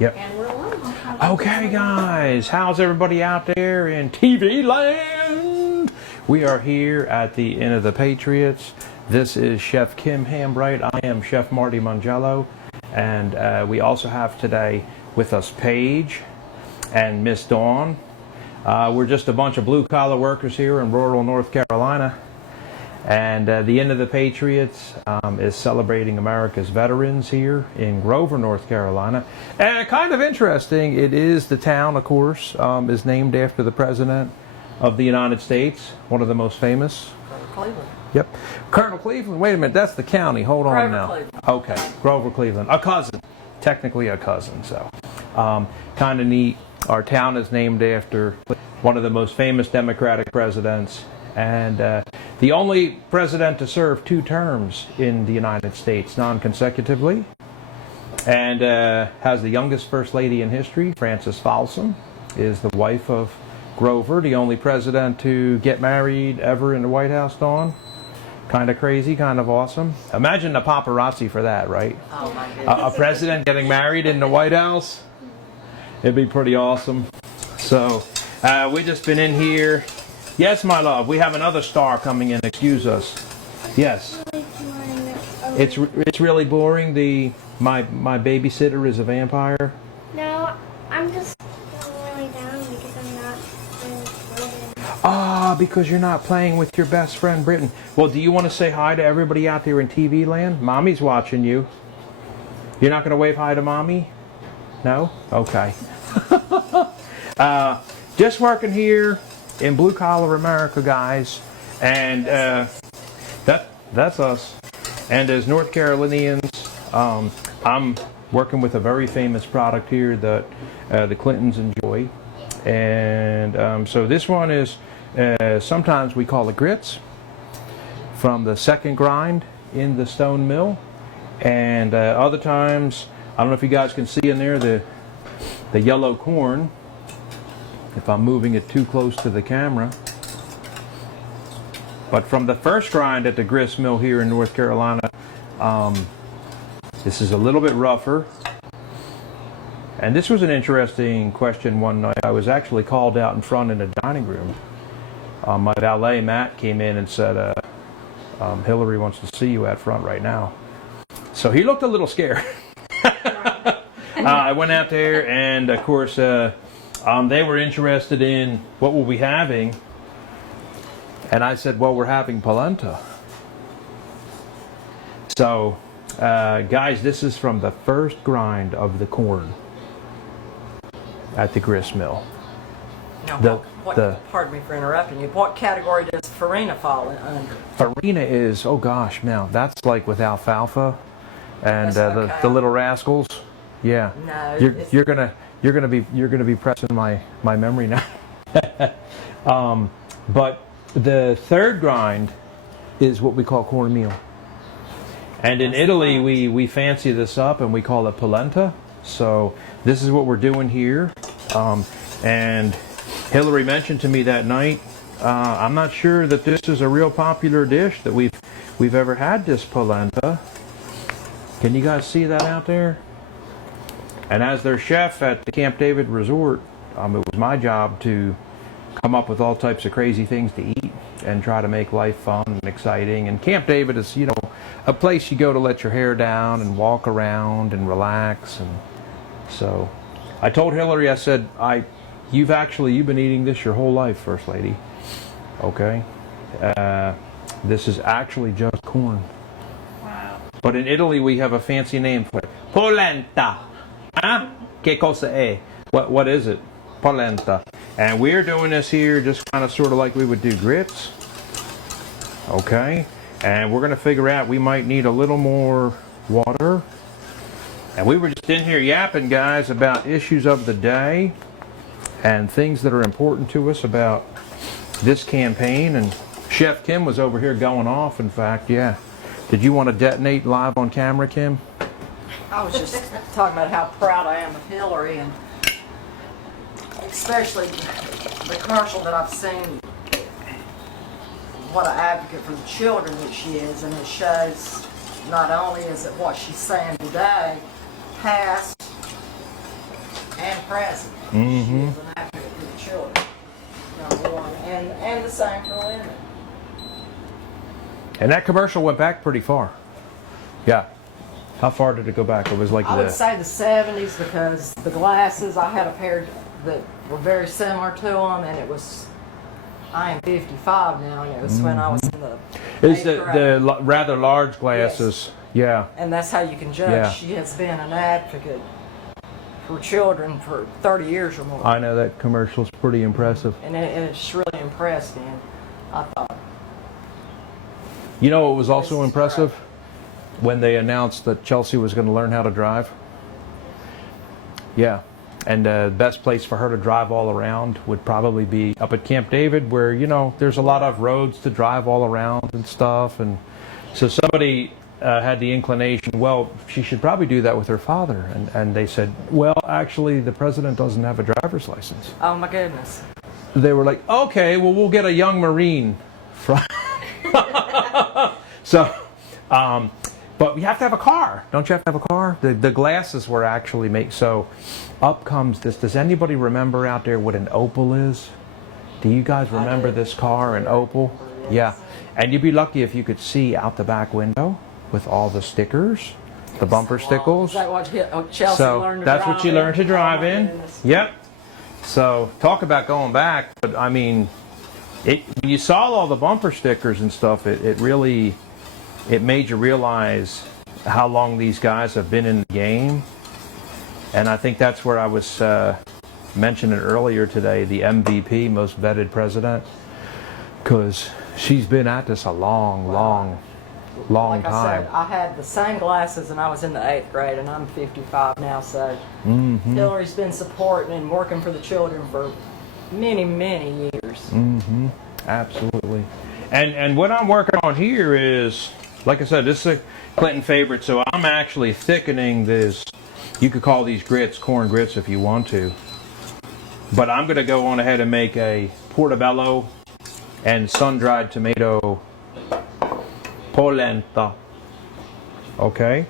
Yep. And we're on. Okay, guys, how's everybody out there in TV land? We are here at the Inn of the Patriots. This is Chef Kim Hambright. I am Chef Marti Mongiello. And we also have today with us Paige and Miss Dawn. We're just a bunch of blue-collar workers here in rural North Carolina. And the Inn of the Patriots is celebrating America's veterans here in Grover, North Carolina. And kind of interesting, it is the town, of course, is named after the President of the United States, one of the most famous. Cleveland. Yep. Colonel Cleveland. Wait a minute, that's the county. Hold on Grover now. Cleveland. Okay, Grover Cleveland. A cousin. Technically a cousin, so. Kind of neat. Our town is named after one of the most famous Democratic presidents. And the only president to serve 2 terms in the United States non-consecutively, and has the youngest first lady in history. Frances Folsom is the wife of Grover, the only president to get married ever in the White House, Dawn. Kind of crazy, kind of awesome. Imagine the paparazzi for that, right? Oh my goodness. A president getting married in the White House. It'd be pretty awesome. So we just been in here. Yes, my love, we have another star coming in. Excuse us. Yes. It's really boring. My babysitter is a vampire. No, I'm just really down because I'm not really floating. Ah, because you're not playing with your best friend Britton. Well, do you want to say hi to everybody out there in TV land? Mommy's watching you. You're not going to wave hi to Mommy? No? Okay. Just working here in blue collar America, guys, and that's us. And as North Carolinians, I'm working with a very famous product here that the Clintons enjoy, and so this one is sometimes we call it grits from the second grind in the stone mill, and other times I don't know if you guys can see in there the yellow corn. If I'm moving it too close to the camera. But from the first grind at the grist mill here in North Carolina, this is a little bit rougher. And this was an interesting question one night. I was actually called out in front in the dining room. My valet, Matt, came in and said, Hillary wants to see you out front right now. So he looked a little scared. I went out there and, of course, they were interested in what we'll be having, and I said, well, we're having polenta. So, guys, this is from the first grind of the corn at the grist mill. Now, pardon me for interrupting you. What category does farina fall under? Farina is, oh gosh, now that's like with alfalfa and okay. the little rascals. Yeah, no, you're gonna be pressing my memory now. But the third grind is what we call cornmeal, and in Italy we fancy this up and we call it polenta. So this is what we're doing here. And Hillary mentioned to me that night. I'm not sure that this is a real popular dish that we've ever had, this polenta. Can you guys see that out there? And as their chef at the Camp David Resort, it was my job to come up with all types of crazy things to eat and try to make life fun and exciting. And Camp David is, you know, a place you go to let your hair down and walk around and relax. And so I told Hillary, I said, you've been eating this your whole life, First Lady. Okay? This is actually just corn. Wow. But in Italy, we have a fancy name for it. Polenta. Ah, che cosa è? What is it? Polenta. And we're doing this here just kind of sort of like we would do grits. Okay. And we're going to figure out we might need a little more water. And we were just in here yapping, guys, about issues of the day and things that are important to us about this campaign. And Chef Kim was over here going off, in fact, yeah. Did you want to detonate live on camera, Kim? I was just talking about how proud I am of Hillary, and especially the commercial that I've seen, what an advocate for the children that she is, and it shows not only is it what she's saying today, past, present. She is an advocate for the children, number one, and the same for women. And that commercial went back pretty far. Yeah. How far did it go back? It was like I would say the 70s, because the glasses, I had a pair that were very similar to them, and it was, I am 55 now, and it was when I was in the It's 8th grade. the rather large glasses. Yeah. And that's how you can judge. Yeah. She has been an advocate for children for 30 years or more. I know that commercial's pretty impressive. And it just really impressed me. And I thought, You know what was also This is impressive? When they announced that Chelsea was going to learn how to drive. Yeah. And the best place for her to drive all around would probably be up at Camp David, where, you know, there's a lot of roads to drive all around and stuff. And so somebody had the inclination, well, she should probably do that with her father. And they said, well, actually, the president doesn't have a driver's license. oh my goodness. They were like, okay, well, we'll get a young Marine. So, but you have to have a car. Don't you have to have a car? The glasses were actually made. So up comes this. Does anybody remember out there what an Opal is? Do you guys remember this car, an Opal? Yeah. And you'd be lucky if you could see out the back window with all the stickers, the bumper stickers. Is that what Chelsea learned to that's drive what you in? learned to drive Oh, my in. goodness. Yep. So talk about going back. But I mean, when you saw all the bumper stickers and stuff, it really made you realize how long these guys have been in the game. And I think that's where I was mentioning earlier today, the MVP, most vetted president, because she's been at this a long Like I time. said, I had the same glasses and I was in the 8th grade, and I'm 55 now, so Hillary's been supporting and working for the children for many, many years. Absolutely. And what I'm working on here is, like I said, this is a Clinton favorite, so I'm actually thickening this. You could call these grits corn grits if you want to. But I'm going to go on ahead and make a portobello and sun-dried tomato polenta. Okay?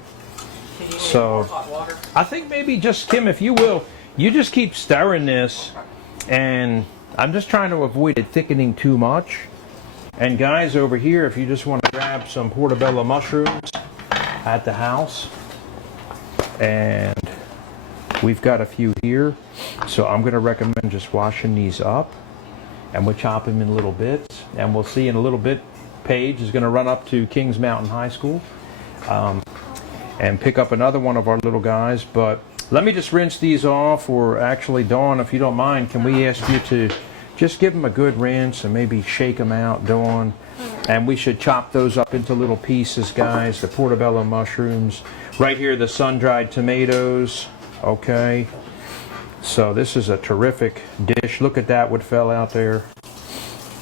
Can you need So- more hot water? I think maybe just, Kim, if you will, you just keep stirring this, and I'm just trying to avoid it thickening too much. And guys over here, if you just want to grab some portobello mushrooms at the house, and we've got a few here, so I'm going to recommend just washing these up, and we'll chop them in little bits, and we'll see in a little bit. Paige is going to run up to Kings Mountain High School and pick up another one of our little guys. But let me just rinse these off, or actually, Dawn, if you don't mind, can we ask you to just give them a good rinse and maybe shake them out, Dawn? And we should chop those up into little pieces, guys. The portobello mushrooms. Right here, the sun-dried tomatoes. Okay. So this is a terrific dish. Look at that, what fell out there.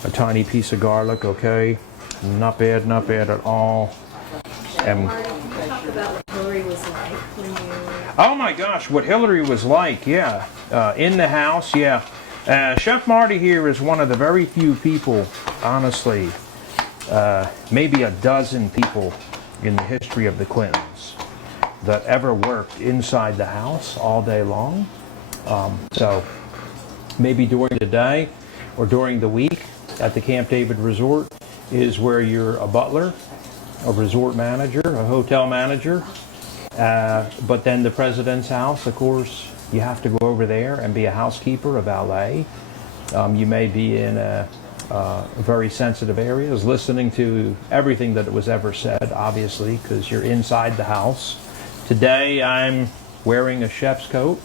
A tiny piece of garlic, okay. Not bad at all. And Marty, can you talk about what Hillary was like when you... oh my gosh, what Hillary was like, yeah. In the house, yeah. Chef Marty here is one of the very few people, honestly, maybe a dozen people in the history of the Clintons that ever worked inside the house all day long. So maybe during the day or during the week at the Camp David Resort is where you're a butler, a resort manager, a hotel manager. But then the president's house, of course, you have to go over there and be a housekeeper, a valet. You may be in very sensitive areas, listening to everything that was ever said, obviously, because you're inside the house. Today, I'm wearing a chef's coat,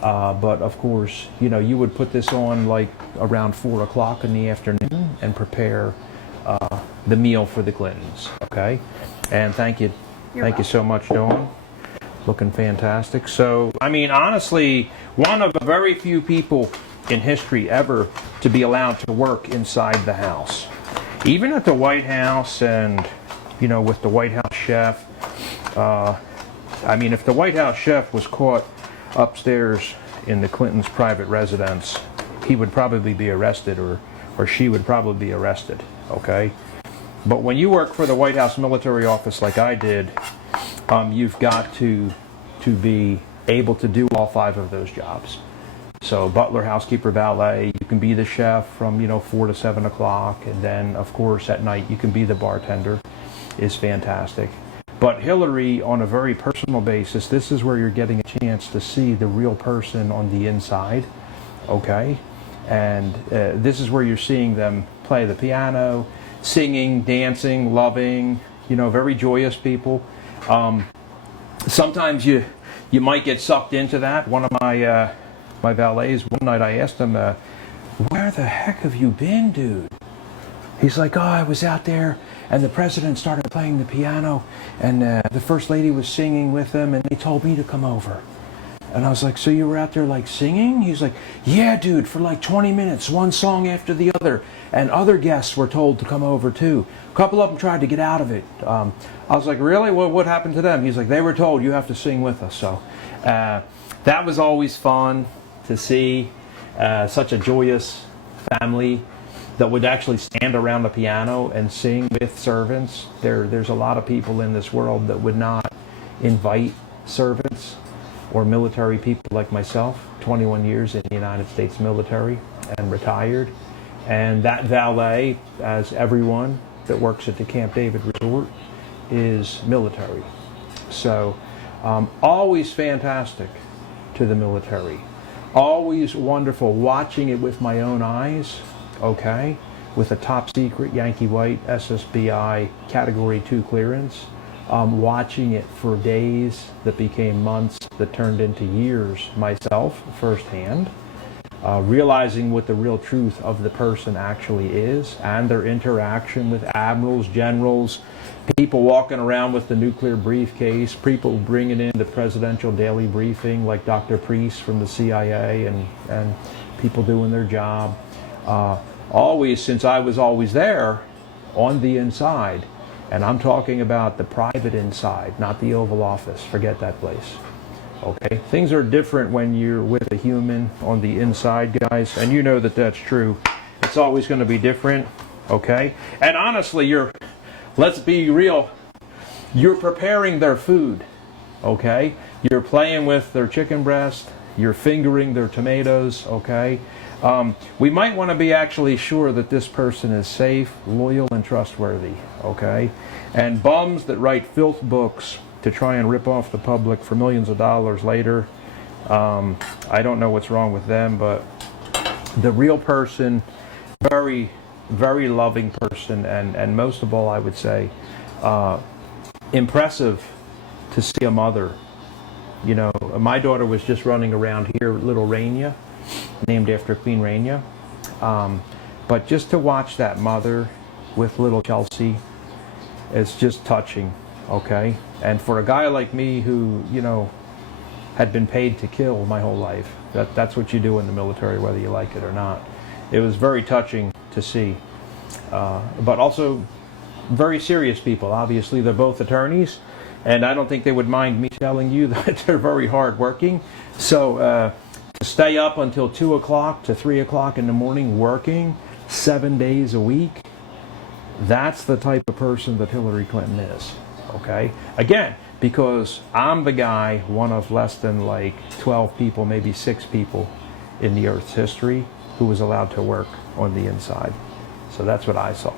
but of course, you know, you would put this on like around 4 o'clock in the afternoon and prepare the meal for the Clintons. Okay, and thank you so much, Dawn. Looking fantastic. So, I mean, honestly, one of the very few people in history ever to be allowed to work inside the house. Even at the White House and, you know, with the White House chef. I mean, if the White House chef was caught upstairs in the Clintons' private residence, he would probably be arrested, or she would probably be arrested, okay? But when you work for the White House military office like I did, you've got to be able to do all 5 of those jobs. So butler, housekeeper, valet, you can be the chef from, 4 to 7 o'clock. And then, of course, at night, you can be the bartender. Is fantastic. But Hillary, on a very personal basis, this is where you're getting a chance to see the real person on the inside, okay? And this is where you're seeing them play the piano, singing, dancing, loving, very joyous people. Sometimes you might get sucked into that. One of my my valets, one night I asked him, where the heck have you been, dude? He's like, oh, I was out there, and the president started playing the piano, and the first lady was singing with them, and they told me to come over. And I was like, so you were out there like singing? He's like, yeah, dude, for like 20 minutes, one song after the other. And other guests were told to come over too. A couple of them tried to get out of it. I was like, really? What happened to them? He's like, they were told you have to sing with us. So that was always fun to see, such a joyous family that would actually stand around the piano and sing with servants. There's a lot of people in this world that would not invite servants or military people like myself, 21 years in the United States military and retired. And that valet, as everyone that works at the Camp David Resort, is military. So always fantastic to the military. Always wonderful watching it with my own eyes, okay, with a top secret Yankee White SSBI Category 2 clearance. Watching it for days that became months that turned into years myself firsthand, realizing what the real truth of the person actually is and their interaction with admirals, generals, people walking around with the nuclear briefcase, people bringing in the presidential daily briefing like Dr. Priest from the CIA and people doing their job. Always, since I was always there on the inside, and I'm talking about the private inside, not the Oval Office. Forget that place. Okay? Things are different when you're with a human on the inside, guys, and you know that that's true. It's always going to be different, okay? And honestly, let's be real, you're preparing their food, okay? You're playing with their chicken breast, you're fingering their tomatoes, okay? We might want to be actually sure that this person is safe, loyal, and trustworthy, okay? And bums that write filth books to try and rip off the public for millions of dollars later, I don't know what's wrong with them, but the real person, very, very loving person, and most of all, I would say, impressive to see a mother. My daughter was just running around here, little Raina, named after Queen Raina. But just to watch that mother with little Chelsea, it's just touching, okay? And for a guy like me who, had been paid to kill my whole life, that's what you do in the military, whether you like it or not. It was very touching to see. But also very serious people. Obviously, they're both attorneys, and I don't think they would mind me telling you that they're very hardworking. So, to stay up until 2 o'clock to 3 o'clock in the morning working 7 days a week, that's the type of person that Hillary Clinton is, okay? Again, because I'm the guy, one of less than like 12 people, maybe 6 people in the Earth's history who was allowed to work on the inside. So that's what I saw.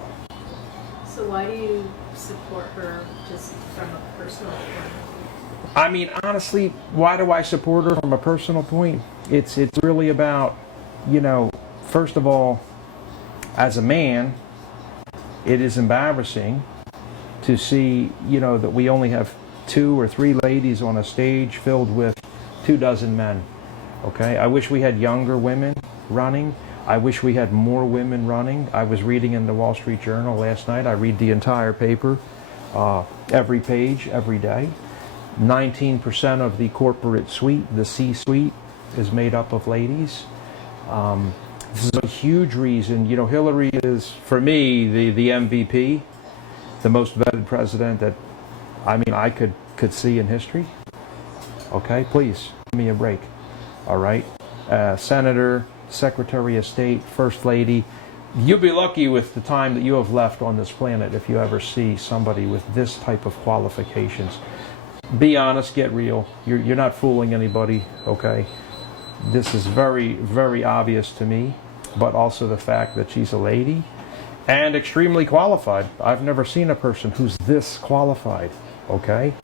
So why do you support her just from a personal point of view? I mean, honestly, why do I support her from a personal point? It's really about, first of all, as a man, it is embarrassing to see, that we only have 2 or 3 ladies on a stage filled with 24 men. Okay? I wish we had younger women running. I wish we had more women running. I was reading in the Wall Street Journal last night. I read the entire paper, every page, every day. 19% of the corporate suite, the C-suite, is made up of ladies. This is a huge reason. Hillary is, for me, the MVP, the most vetted president that, I could see in history. Okay, please, give me a break. All right? Senator, Secretary of State, First Lady. You'll be lucky with the time that you have left on this planet if you ever see somebody with this type of qualifications. Be honest, get real. You're not fooling anybody, okay? This is very, very obvious to me, but also the fact that she's a lady and extremely qualified. I've never seen a person who's this qualified, okay?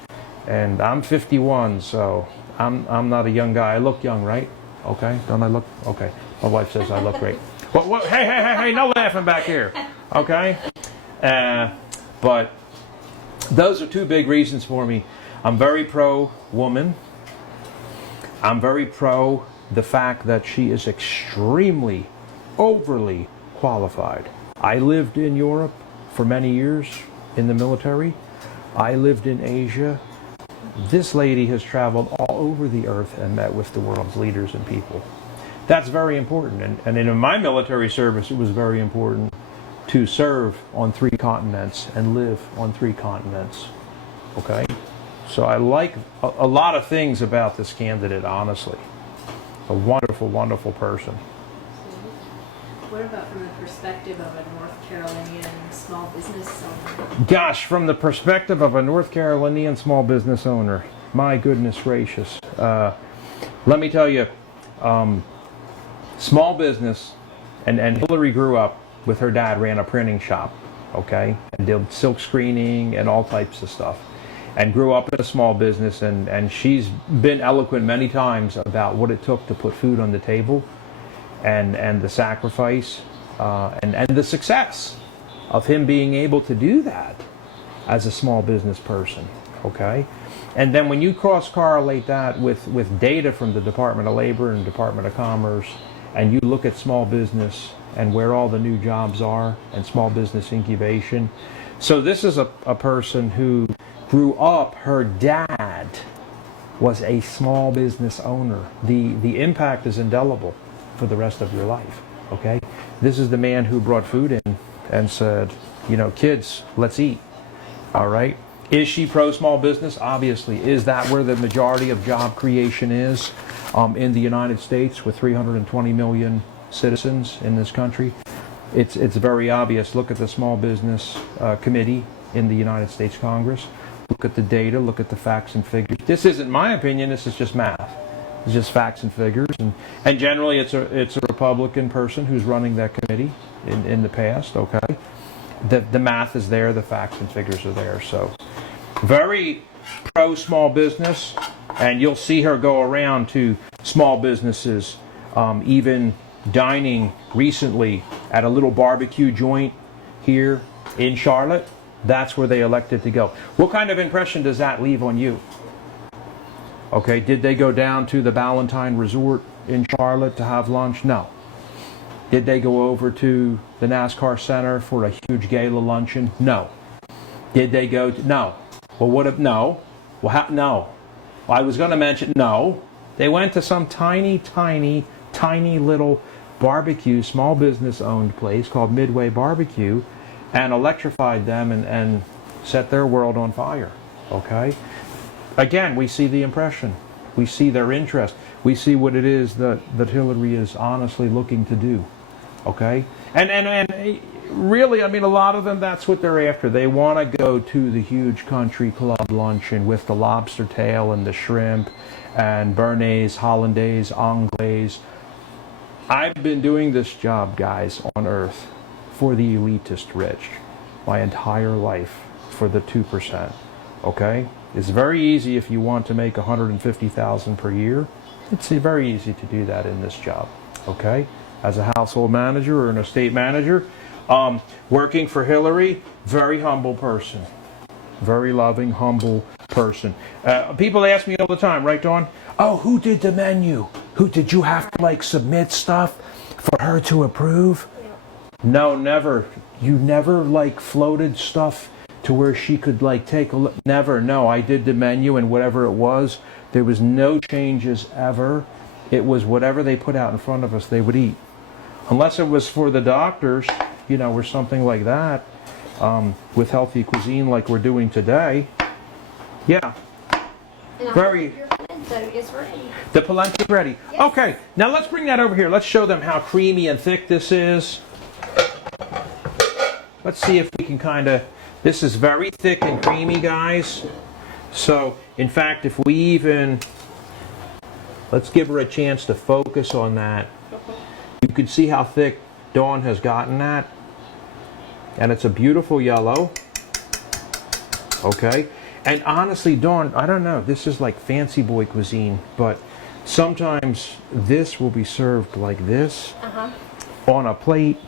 And I'm 51, so I'm not a young guy. I look young, right? Okay, don't I look? Okay, my wife says I look great. What, hey, no laughing back here, okay? But those are two big reasons for me. I'm very pro-woman. I'm very pro the fact that she is extremely, overly qualified. I lived in Europe for many years in the military. I lived in Asia. This lady has traveled all over the earth and met with the world's leaders and people. That's very important. And in my military service, it was very important to serve on 3 continents and live on 3 continents. Okay? So I like a lot of things about this candidate, honestly. A wonderful, wonderful person. What about from the perspective of a North Carolinian small business owner? Gosh, from the perspective of a North Carolinian small business owner, my goodness gracious. Let me tell you, small business, and Hillary grew up with her dad, ran a printing shop, okay, and did silk screening and all types of stuff, and grew up in a small business, and she's been eloquent many times about what it took to put food on the table, and the sacrifice, and the success of him being able to do that as a small business person, okay? And then when you cross-correlate that with data from the Department of Labor and Department of Commerce, and you look at small business and where all the new jobs are and small business incubation. So this is a person who grew up, her dad was a small business owner. The impact is indelible for the rest of your life, okay? This is the man who brought food in and said, you know, kids, let's eat, all right? Is she pro-small business? Obviously. Is that where the majority of job creation is in the United States with 320 million citizens in this country? It's very obvious. Look at the Small Business Committee in the United States Congress. Look at the data. Look at the facts and figures. This isn't my opinion. This is just math. It's just facts and figures. And generally, it's a Republican person who's running that committee in the past, okay? The math is there. The facts and figures are there. So very pro-small business. And you'll see her go around to small businesses, even dining recently at a little barbecue joint here in Charlotte. That's where they elected to go. What kind of impression does that leave on you? Okay, did they go down to the Ballantine Resort in Charlotte to have lunch? No. Did they go over to the NASCAR Center for a huge gala luncheon? No. Did they go to, no. Well, what if, no. Well, no. Well, I was going to mention, no. They went to some tiny little barbecue, small business owned place called Midway Barbecue, and electrified them and set their world on fire, okay? Again, we see the impression. We see their interest. We see what it is that Hillary is honestly looking to do, okay? And really, I mean, a lot of them, that's what they're after. They want to go to the huge country club luncheon with the lobster tail and the shrimp and Béarnaise, Hollandaise, Anglaise. I've been doing this job, guys, on earth for the elitist rich my entire life for the 2%, okay? It's very easy if you want to make $150,000 per year. It's very easy to do that in this job, okay? As a household manager or an estate manager, working for Hillary, very humble person. Very loving, humble person. People ask me all the time, right, Dawn? Oh, who did the menu? Who did you have to, like, submit stuff for her to approve? No, never. You never, like, floated stuff to where she could, like, take a look. Never. No, I did the menu and whatever it was. There was no changes ever. It was whatever they put out in front of us, they would eat. Unless it was for the doctors, you know, or something like that, with healthy cuisine like we're doing today. Yeah. And Very. Your polenta is ready. The polenta is ready. Yes. Okay, now let's bring that over here. Let's show them how creamy and thick this is. Let's see if we can kind of, this is very thick and creamy, guys. So, in fact, if we even Let's give her a chance to focus on that. You can see how thick Dawn has gotten that. And it's a beautiful yellow. Okay. And honestly, Dawn, I don't know, this is like fancy boy cuisine, but sometimes this will be served like this on a plate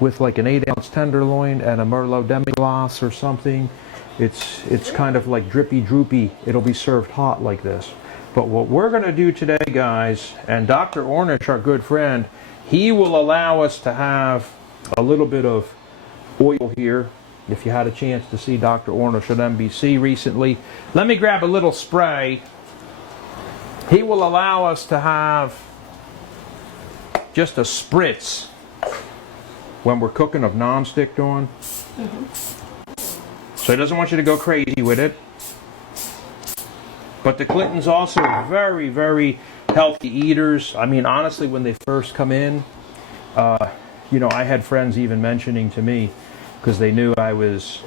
with like an 8-ounce tenderloin and a Merlot demi-glace or something. It's kind of like drippy droopy. It'll be served hot like this. But what we're going to do today, guys, and Dr. Ornish, our good friend, he will allow us to have a little bit of oil here. If you had a chance to see Dr. Ornish at NBC recently, let me grab a little spray. He will allow us to have just a spritz when we're cooking of nonstick, Dawn. So he doesn't want you to go crazy with it. But the Clintons also are very, very healthy eaters. I mean, honestly, when they first come in, you know, I had friends even mentioning to me, because they knew I was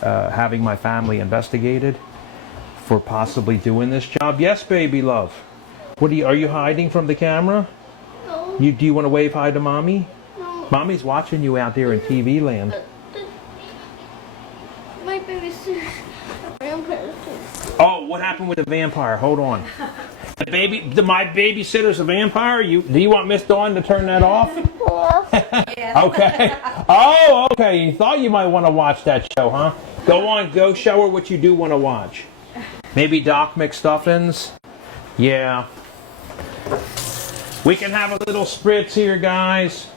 having my family investigated for possibly doing this job. Yes, baby love. What are you hiding from the camera? No. Do you want to wave hi to mommy? No. Mommy's watching you out there in TV land. My baby's vampire. Oh, what happened with the vampire? Hold on. My babysitter's a vampire? Do you want Miss Dawn to turn that off? Okay. Oh, okay. You thought you might want to watch that show, huh? Go on, go show her what you do want to watch. Maybe Doc McStuffins? Yeah. We can have a little spritz here, guys.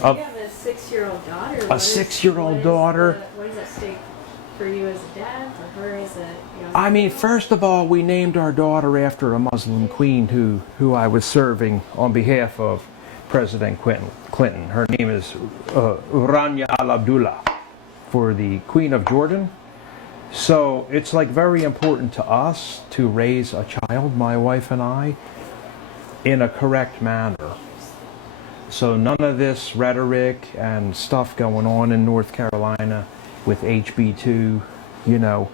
You have a 6-year-old daughter. A 6-year-old daughter. What is at stake for you as a dad, for her as a young I mean, first of all, we named our daughter after a Muslim queen who I was serving on behalf of President Clinton. Her name is Rania Al Abdullah, for the Queen of Jordan. So it's like very important to us to raise a child, my wife and I, in a correct manner. So none of this rhetoric and stuff going on in North Carolina with HB2, you know,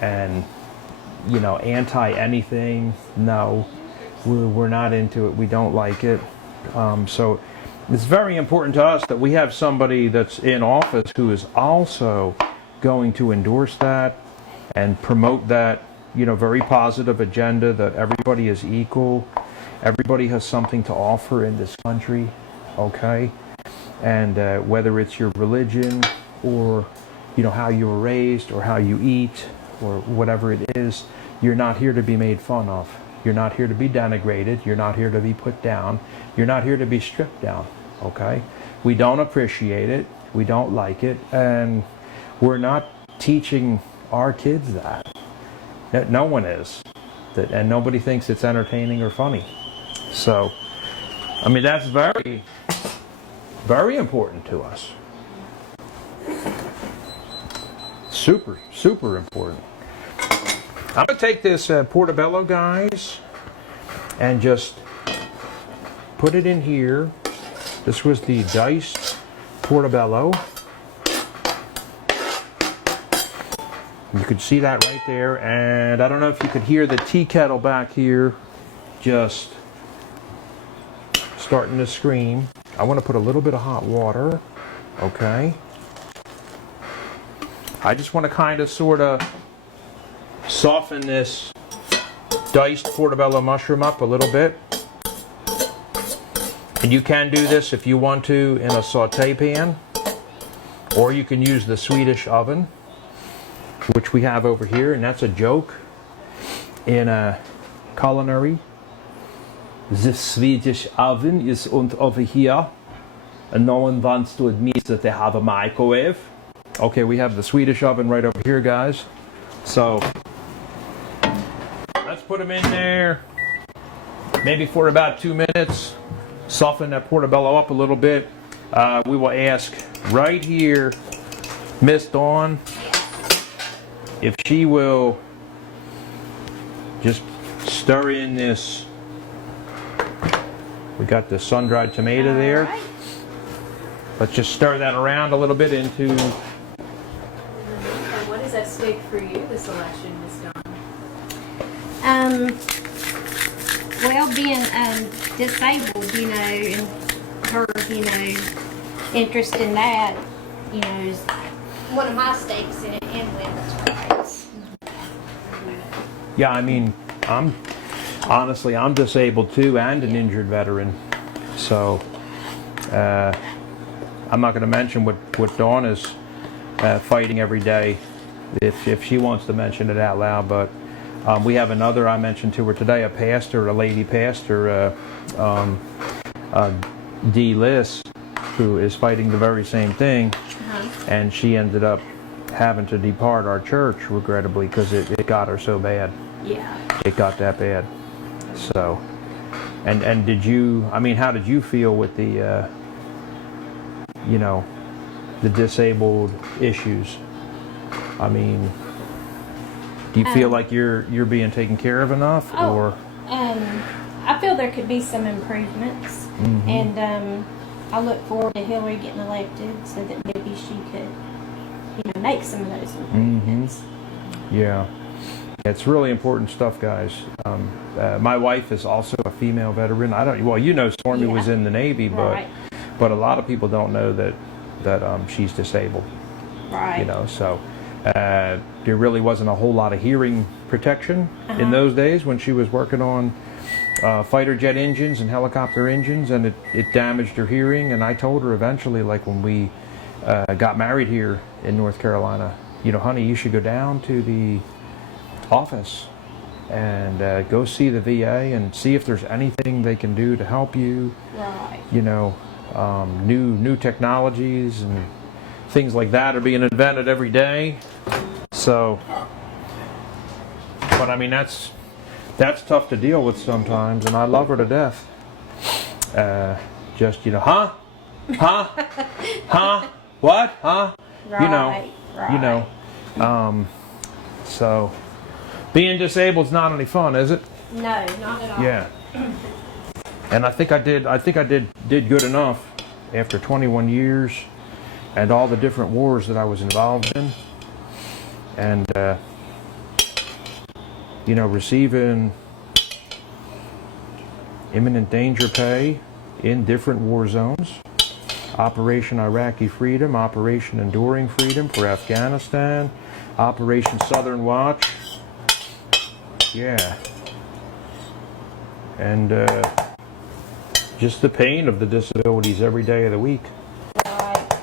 and, you know, anti-anything. No, we're not into it. We don't like it. So it's very important to us that we have somebody that's in office who is also going to endorse that and promote that, you know, very positive agenda that everybody is equal. Everybody has something to offer in this country, okay? And whether it's your religion or, you know, how you were raised or how you eat or whatever it is, you're not here to be made fun of. You're not here to be denigrated. You're not here to be put down. You're not here to be stripped down, okay? We don't appreciate it. We don't like it. And we're not teaching our kids that. No one is. And nobody thinks it's entertaining or funny. So, I mean, that's very, very important to us. Super, super important. I'm going to take this portobello, guys, and just put it in here. This was the diced portobello. You could see that right there, and I don't know if you could hear the tea kettle back here just starting to scream. I want to put a little bit of hot water, okay? I just want to kind of sort of soften this diced portobello mushroom up a little bit. And you can do this if you want to in a saute pan, or you can use the Swedish oven, which we have over here, and that's a joke in a culinary. The Swedish oven is over here, and no one wants to admit that they have a microwave. Okay, we have the Swedish oven right over here, guys. So let's put them in there, maybe for about 2 minutes. Soften that portobello up a little bit. We will ask right here, Miss Dawn, if she will just stir in this. We got the sun-dried tomato there. Right. Let's just stir that around a little bit into. And what is at stake for you this election, Miss Dawn? Well, being disabled, you know, and her, you know, interest in that, you know, is one of my stakes in it, and women's rights. Yeah, I mean, I'm disabled too, and an injured veteran. So I'm not going to mention what Dawn is fighting every day, if she wants to mention it out loud. But we have another, I mentioned to her today, a lady pastor, Dee Liss, who is fighting the very same thing, and she ended up having to depart our church, regrettably, because it got her so bad. Yeah. It got that bad. So, and did you, I mean, how did you feel with the, you know, the disabled issues? I mean, do you feel like you're being taken care of enough, or? I feel there could be some improvements, and I look forward to Hillary getting elected so that maybe she could, you know, make some of those improvements. Yeah, it's really important stuff, guys. My wife is also a female veteran. Well, you know, Stormy was in the Navy, but a lot of people don't know that she's disabled. Right. You know, so there really wasn't a whole lot of hearing protection in those days when she was working on fighter jet engines and helicopter engines, and it damaged her hearing. And I told her eventually, like when we got married here in North Carolina, you know, honey, you should go down to the office and go see the VA and see if there's anything they can do to help you. Right. You know, new technologies and things like that are being invented every day. So, but I mean, that's tough to deal with sometimes, and I love her to death. Just, you know, what, Right. You know, so being disabled is not any fun, is it? No, not at all. Yeah. And I think I did good enough after 21 years and all the different wars that I was involved in, and you know, receiving imminent danger pay in different war zones. Operation Iraqi Freedom, Operation Enduring Freedom for Afghanistan, Operation Southern Watch. Yeah. And just the pain of the disabilities every day of the week. Right.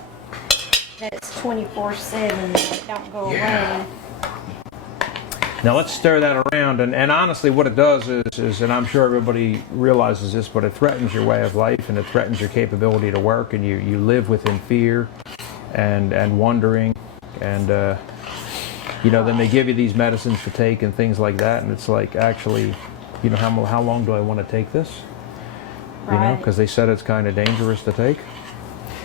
That's 24/7. That don't go away. Now let's stir that around, and honestly what it does is, and I'm sure everybody realizes this, but it threatens your way of life, and it threatens your capability to work, and you live within fear and wondering, and you know, then they give you these medicines to take and things like that, and it's like, actually, you know, how long do I want to take this? You know, because they said it's kind of dangerous to take.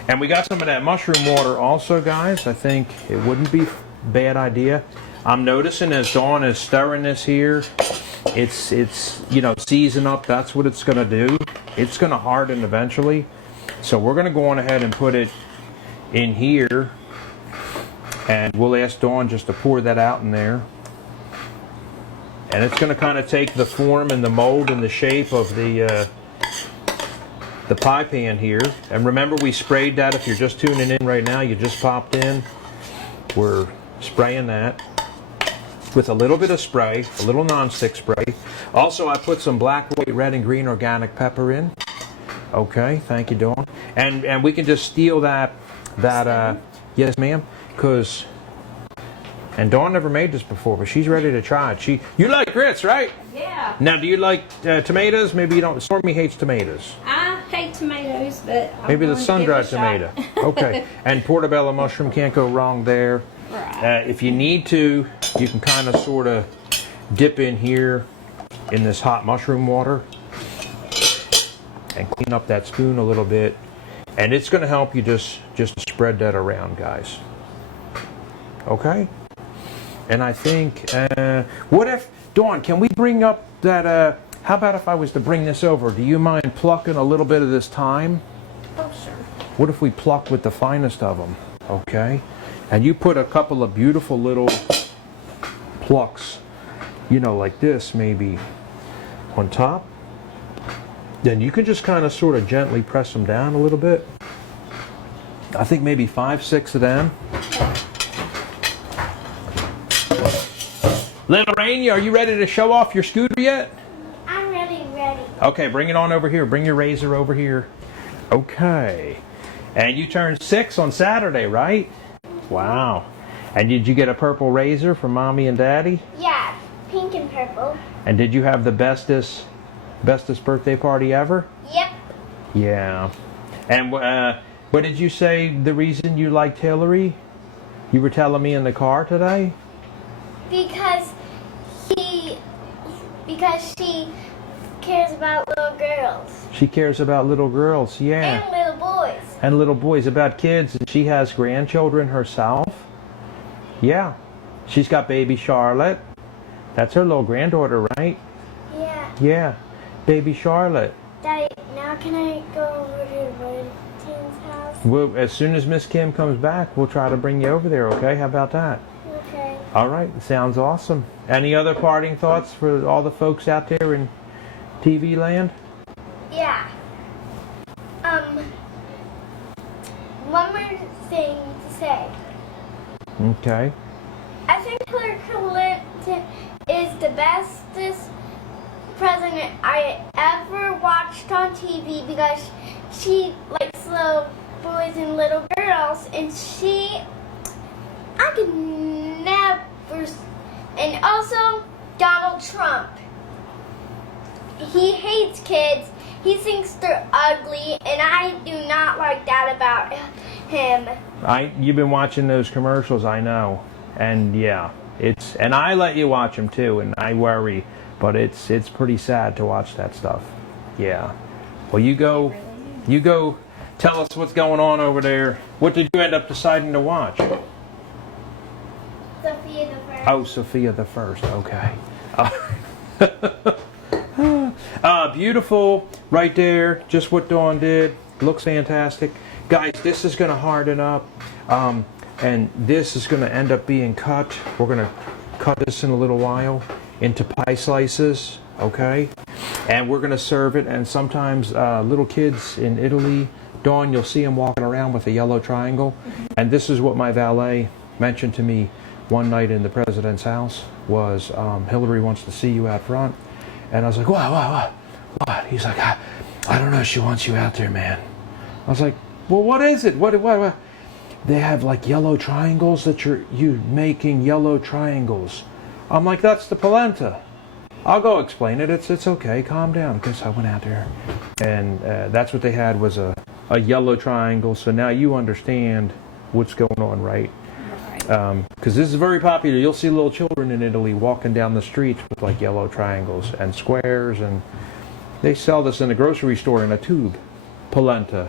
And we got some of that mushroom water also, guys. I think it wouldn't be a bad idea. I'm noticing as Dawn is stirring this here, it's you know, season up. That's what it's going to do. It's going to harden eventually. So we're going to go on ahead and put it in here, and we'll ask Dawn just to pour that out in there. And it's going to kind of take the form and the mold and the shape of the pie pan here. And remember, we sprayed that. If you're just tuning in right now, you just popped in. We're spraying that with a little bit of spray, a little non-stick spray. Also, I put some black, white, red, and green organic pepper in. Okay, thank you, Dawn. And we can just steal that yes, ma'am, because, and Dawn never made this before, but she's ready to try it. You like grits, right? Yeah. Now, do you like tomatoes? Maybe you don't. Stormy hates tomatoes. I hate tomatoes, but Maybe the sun-dried tomato. Okay. And portobello mushroom, can't go wrong there. Right. If you need to, you can kind of sort of dip in here in this hot mushroom water and clean up that spoon a little bit. And it's going to help you just spread that around, guys. Okay? And I think, what if, Dawn, can we bring up that, how about if I was to bring this over? Do you mind plucking a little bit of this thyme? Oh, sure. What if we pluck with the finest of them? Okay? And you put a couple of beautiful little plucks, you know, like this, maybe on top. Then you can just kind of sort of gently press them down a little bit. I think maybe 5, 6 of them. Little Rainy, are you ready to show off your scooter yet? I'm ready. Okay, bring it on over here. Bring your razor over here. Okay. And you turned 6 on Saturday, right? Wow. And did you get a purple razor from Mommy and Daddy? Yeah, pink and purple. And did you have the bestest birthday party ever? Yep. Yeah. And what did you say the reason you liked Hillary? You were telling me in the car today? Because she cares about little girls. She cares about little girls, yeah. And little boys. And little boys, about kids. And she has grandchildren herself. Yeah. She's got baby Charlotte. That's her little granddaughter, right? Yeah. Yeah. Baby Charlotte. Daddy, now can I go over to Royalton's house? Well, as soon as Miss Kim comes back, we'll try to bring you over there, okay? How about that? Okay. All right. Sounds awesome. Any other parting thoughts for all the folks out there in TV land? Yeah. One more thing to say. Okay. I think Hillary Clinton is the bestest president I ever watched on TV because she likes little boys and little girls, and I could never. And also Donald Trump. He hates kids. He thinks they're ugly, and I do not like that about him. You've been watching those commercials, I know, and yeah, and I let you watch them too, and I worry, but it's pretty sad to watch that stuff. Yeah. Well, you go tell us what's going on over there. What did you end up deciding to watch? Sophia the First. Oh, Sophia the First. Okay. Beautiful, right there. Just what Dawn did. Looks fantastic, guys. This is going to harden up, and this is going to end up being cut. We're going to cut this in a little while into pie slices. Okay, and we're going to serve it. And sometimes little kids in Italy, Dawn, you'll see them walking around with a yellow triangle. And this is what my valet mentioned to me one night in the president's house was, Hillary wants to see you out front. And I was like, what? He's like, I don't know, she wants you out there, man. I was like, well, what is it? What? They have like yellow triangles that you making yellow triangles. I'm like, that's the polenta. I'll go explain it. It's okay. Calm down. Because I went out there, and that's what they had was a yellow triangle. So now you understand what's going on, right? Because this is very popular. You'll see little children in Italy walking down the streets with like yellow triangles and squares, and they sell this in a grocery store in a tube. Polenta.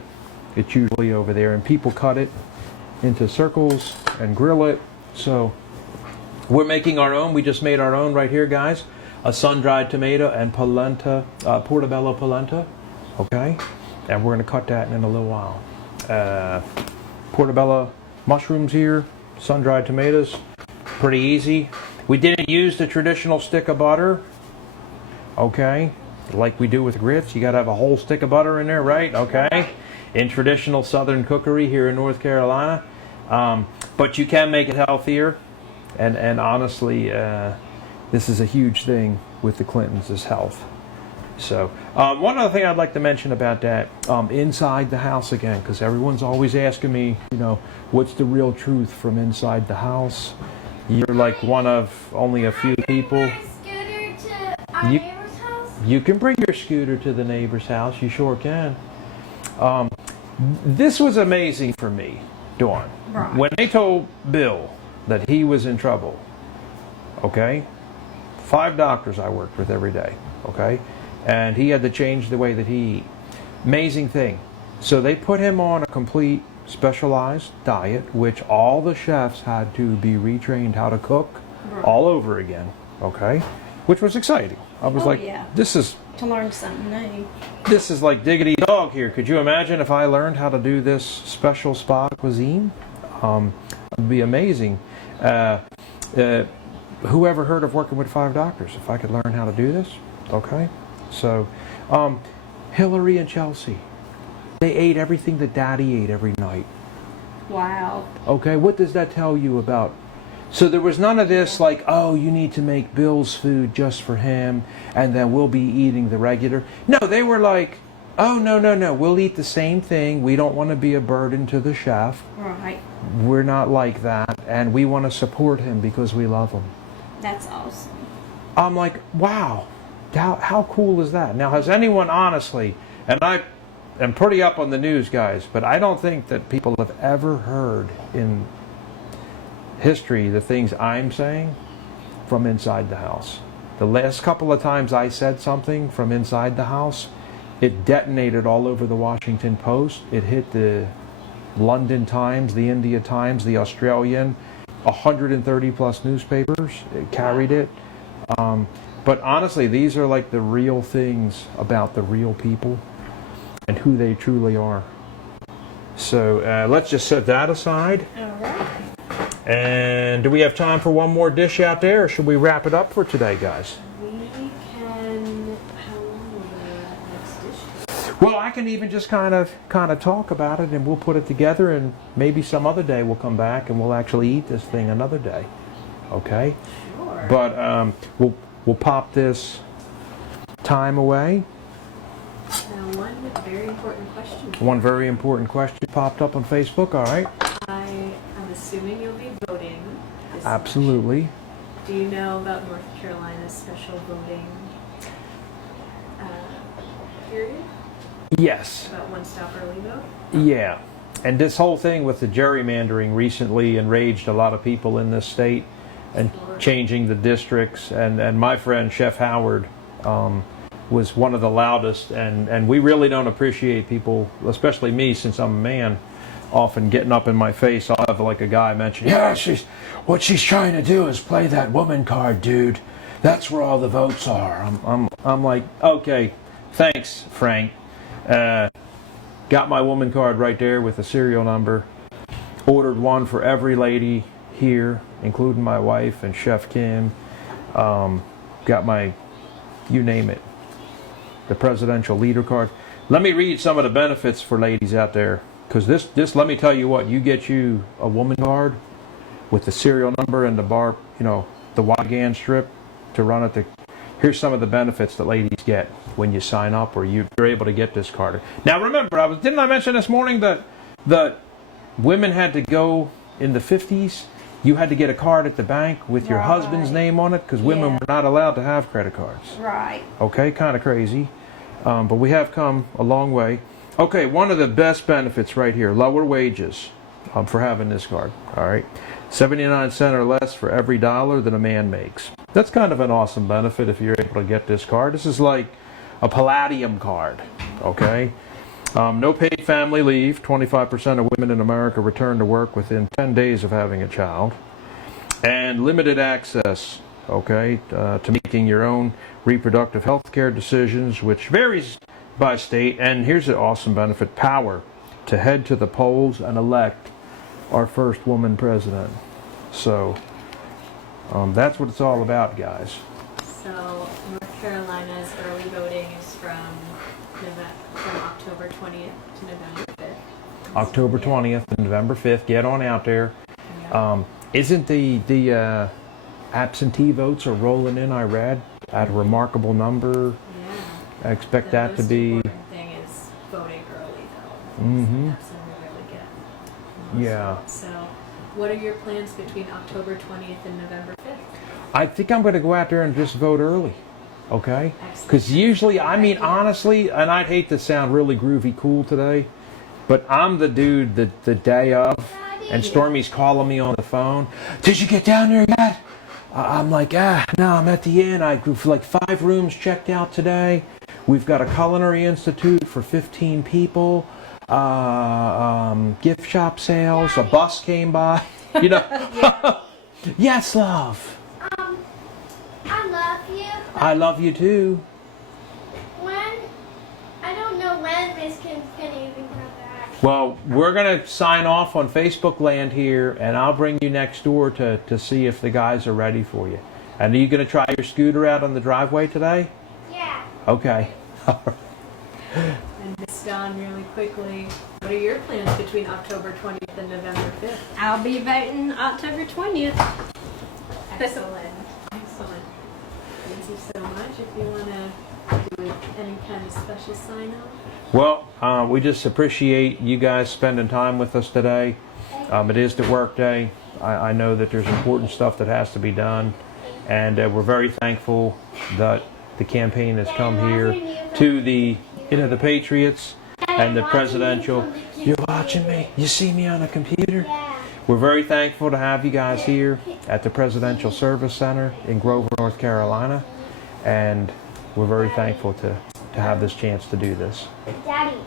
It's usually over there, and people cut it into circles and grill it. So we're making our own. We just made our own right here, guys. A sun-dried tomato and polenta, portobello polenta. Okay, and we're going to cut that in a little while. Portobello mushrooms here. Sun-dried tomatoes, pretty easy. We didn't use the traditional stick of butter, okay, like we do with grits. You got to have a whole stick of butter in there, right? Okay, in traditional Southern cookery here in North Carolina. But you can make it healthier, and honestly, this is a huge thing with the Clintons, is health. So one other thing I'd like to mention about that, inside the house again, because everyone's always asking me, what's the real truth from inside the house? You're like one of only a few people. Scooter to our neighbor's house? You can bring your scooter to the neighbor's house. You sure can. This was amazing for me, Dawn. Right. When they told Bill that he was in trouble, okay, 5 doctors I worked with every day, okay, and he had to change the way that he eat. Amazing thing. So they put him on a complete specialized diet, which all the chefs had to be retrained how to cook all over again, okay, which was exciting. I was Yeah. this is To learn something new. This is like diggity dog here. Could you imagine if I learned how to do this special spa cuisine? It'd be amazing. Whoever heard of working with 5 doctors? If I could learn how to do this, okay. So, Hillary and Chelsea. They ate everything that Daddy ate every night. Wow. Okay, what does that tell you about? So there was none of this like, oh, you need to make Bill's food just for him, and then we'll be eating the regular. No, they were like, oh, no, we'll eat the same thing. We don't want to be a burden to the chef. Right. We're not like that, and we want to support him because we love him. That's awesome. I'm like, wow, how cool is that? Now, has anyone honestly, and I am pretty up on the news, guys, but I don't think that people have ever heard in history the things I'm saying from inside the house. The last couple of times I said something from inside the house, it detonated all over the Washington Post. It hit the London Times, the India Times, the Australian, 130 plus newspapers. It carried it. But honestly, these are like the real things about the real people and who they truly are. So let's just set that aside. All right. And do we have time for one more dish out there, or should we wrap it up for today, guys? We can. How long will the next dish take? Well, I can even just kind of talk about it, and we'll put it together, and maybe some other day we'll come back and we'll actually eat this thing another day. Okay? Sure. But we'll pop this time away. Now, one very important question. One very important question popped up on Facebook. All right. I'm assuming you'll be voting this Absolutely. election. Do you know about North Carolina's special voting period? Yes. About one-stop early vote? Yeah. And this whole thing with the gerrymandering recently enraged a lot of people in this state, and Sure. changing the districts. And my friend Chef Howard was one of the loudest. And we really don't appreciate people, especially me since I'm a man, often getting up in my face. I'll have like a guy mention, yeah, what she's trying to do is play that woman card, dude. That's where all the votes are. I'm like, okay, thanks, Frank. Got my woman card right there with the serial number. Ordered one for every lady here, including my wife and Chef Kim. Got my, you name it, the presidential leader card. Let me read some of the benefits for ladies out there. Because this, let me tell you what, you get you a woman card with the serial number and the bar, the Wygand strip to run it. Here's some of the benefits that ladies get when you sign up, or you're able to get this card. Now remember, didn't I mention this morning that women had to go in the 50s? You had to get a card at the bank with your husband's name on it, because women were not allowed to have credit cards. Right. Okay, kind of crazy. But we have come a long way. Okay, one of the best benefits right here, lower wages for having this card. All right, 79 cents or less for every dollar that a man makes. That's kind of an awesome benefit if you're able to get this card. This is like a Palladium card, okay? No paid family leave. 25% of women in America return to work within 10 days of having a child. And limited access, okay, to making your own reproductive health care decisions, which varies by state. And here's an awesome benefit: power to head to the polls and elect our first woman president. So that's what it's all about, guys. So North Carolina's early voting is from October 20th to November 5th. October 20th to November 5th. Get on out there. Yeah. Isn't the absentee votes are rolling in, I read, at a remarkable number? Yeah. I expect The that to most be... important thing is voting early, though. Mhm. That's when we really get most Yeah. votes. So what are your plans between October 20th and November 5th? I think I'm going to go out there and just vote early, okay? Excellent. Because usually, I mean, Yeah. honestly, and I'd hate to sound really groovy cool today, but I'm the dude the day of, and Stormy's calling me on the phone. Did you get down there yet? I'm like, no, I'm at the inn. I grew like 5 rooms checked out today. We've got a Culinary Institute for 15 people. Gift shop sales. A bus came by. You know. Yes, love. I love you. I love you too. When I don't know when Miss Kim's gonna even come back. Well, we're going to sign off on Facebook land here, and I'll bring you next door to see if the guys are ready for you. And are you going to try your scooter out on the driveway today? Yeah. Okay. And it's done really quickly. What are your plans between October 20th and November 5th? I'll be voting October 20th. Excellent. Excellent. Thank you so much. If you want to do any kind of special sign off. Well, we just appreciate you guys spending time with us today. It is the work day. I know that there's important stuff that has to be done, and we're very thankful that the campaign has come here to the Patriots and the presidential. You're watching me. You see me on a computer. We're very thankful to have you guys here at the Presidential Service Center in Grover, North Carolina, and we're very thankful to have this chance to do this. Daddy.